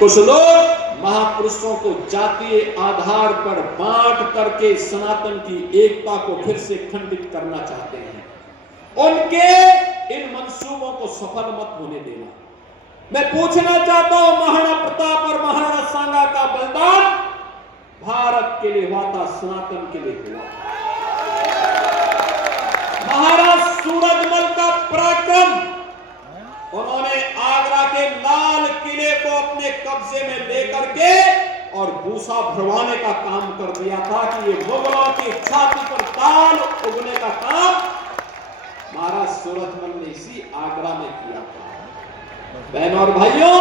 कुछ लोग महापुरुषों को जातीय आधार पर बांट करके सनातन की एकता को फिर से खंडित करना चाहते हैं। उनके इन मंसूबों को सफल मत होने देना। मैं पूछना चाहता हूं, महाराणा प्रताप और महाराणा सांगा का बलिदान भारत के लिए हुआ था, सनातन के लिए हुआ। महाराज सूरजमल का पराक्रम, उन्होंने आगरा के लाल किले को अपने कब्जे में लेकर के और भूसा भरवाने का काम कर दिया था कि ये मुगलों की छाती पर ताल उगने का काम महाराज सूरजमल ने इसी आगरा में किया था। बहनों और भाइयों,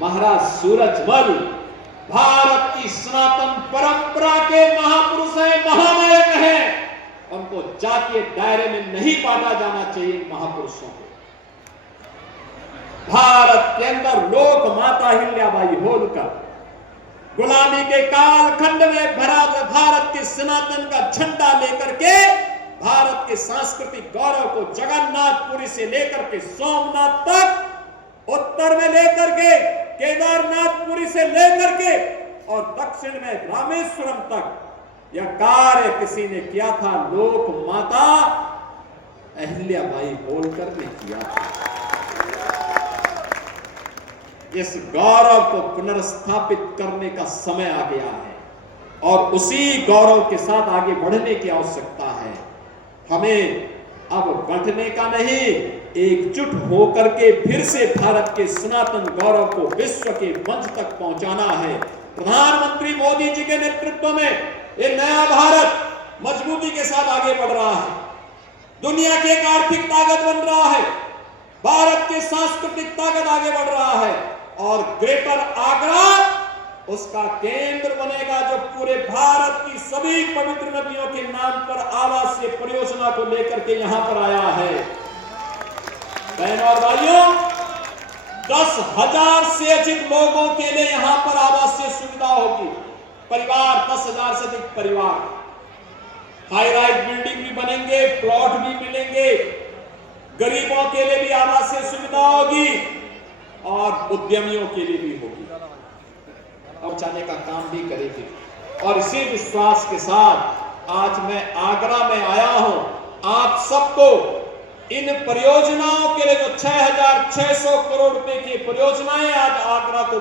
महाराज सूरजमल भारत की सनातन परंपरा के महापुरुष हैं, महानायक हैं। उनको जातीय दायरे में नहीं बांटा जाना चाहिए। महापुरुषों को भारत के अंदर लोक माता हिल्याबाई होलकर गुलामी के कालखंड में भारत के सनातन का झंडा लेकर के भारत के सांस्कृतिक गौरव को जगन्नाथपुरी से लेकर के सोमनाथ तक, उत्तर में लेकर के केदारनाथपुरी से लेकर के और दक्षिण में रामेश्वरम तक यह कार्य किसी ने किया था, लोक माता अहिल्याबाई होलकर ने किया था। इस गौरव को पुनर्स्थापित करने का समय आ गया है और उसी गौरव के साथ आगे बढ़ने की आवश्यकता है। हमें अब बंटने का नहीं, एकजुट होकर के फिर से भारत के सनातन गौरव को विश्व के मंच तक पहुंचाना है। प्रधानमंत्री मोदी जी के नेतृत्व में ये नया भारत मजबूती के साथ आगे बढ़ रहा है, दुनिया की एक आर्थिक ताकत बन रहा है, भारत की सांस्कृतिक ताकत आगे बढ़ रहा है और ग्रेटर आगरा उसका केंद्र बनेगा जो पूरे भारत की सभी पवित्र नदियों के नाम पर आवासीय परियोजना को लेकर के यहां पर आया है। बहनों और भाइयों, 10,000 से अधिक लोगों के लिए यहां पर आवासीय सुविधा होगी। परिवार 10,000 से अधिक परिवार, हाई राइज बिल्डिंग भी बनेंगे, प्लॉट भी मिलेंगे, गरीबों के लिए भी आवासीय सुविधा होगी और उद्यमियों के लिए भी होगी। पहुंचाने का काम भी करेगी और इसी विश्वास के साथ आज मैं आगरा में आया हूं। आप सबको इन परियोजनाओं के लिए जो 6,600 करोड़ रुपए की परियोजनाएं आज आगरा को